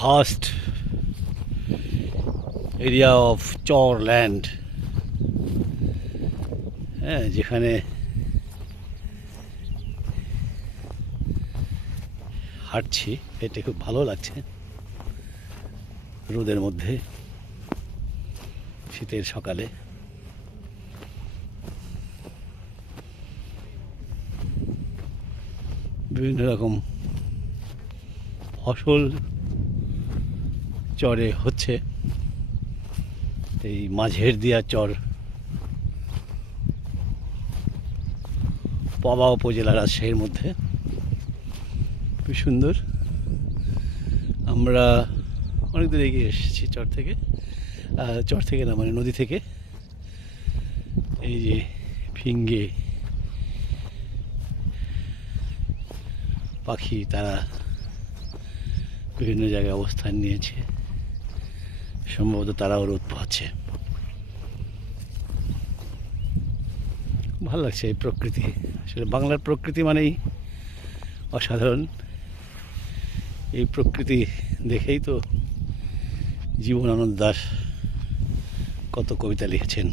vast area of Char land, হ্যাঁ, যেখানে হাঁটছি, হেঁটে খুব ভালো লাগছে রোদের মধ্যে, শীতের সকালে। বিভিন্ন রকম ফসল চরে হচ্ছে। এই মাঝের দিয়া চর পাবা উপজেলা, রাজশাহীর মধ্যে। খুব সুন্দর। আমরা অনেক দূর এগিয়ে এসেছি চর থেকে, না মানে নদী থেকে। এই যে ফিঙ্গে পাখি, তারা বিভিন্ন জায়গায় অবস্থান নিয়েছে, সম্ভবত তারাও রোদ পোহাচ্ছে। ভালো লাগছে এই প্রকৃতি। আসলে বাংলার প্রকৃতি মানেই অসাধারণ। এই প্রকৃতি দেখেই তো জীবনানন্দ দাশ কত কবিতা লিখেছেন।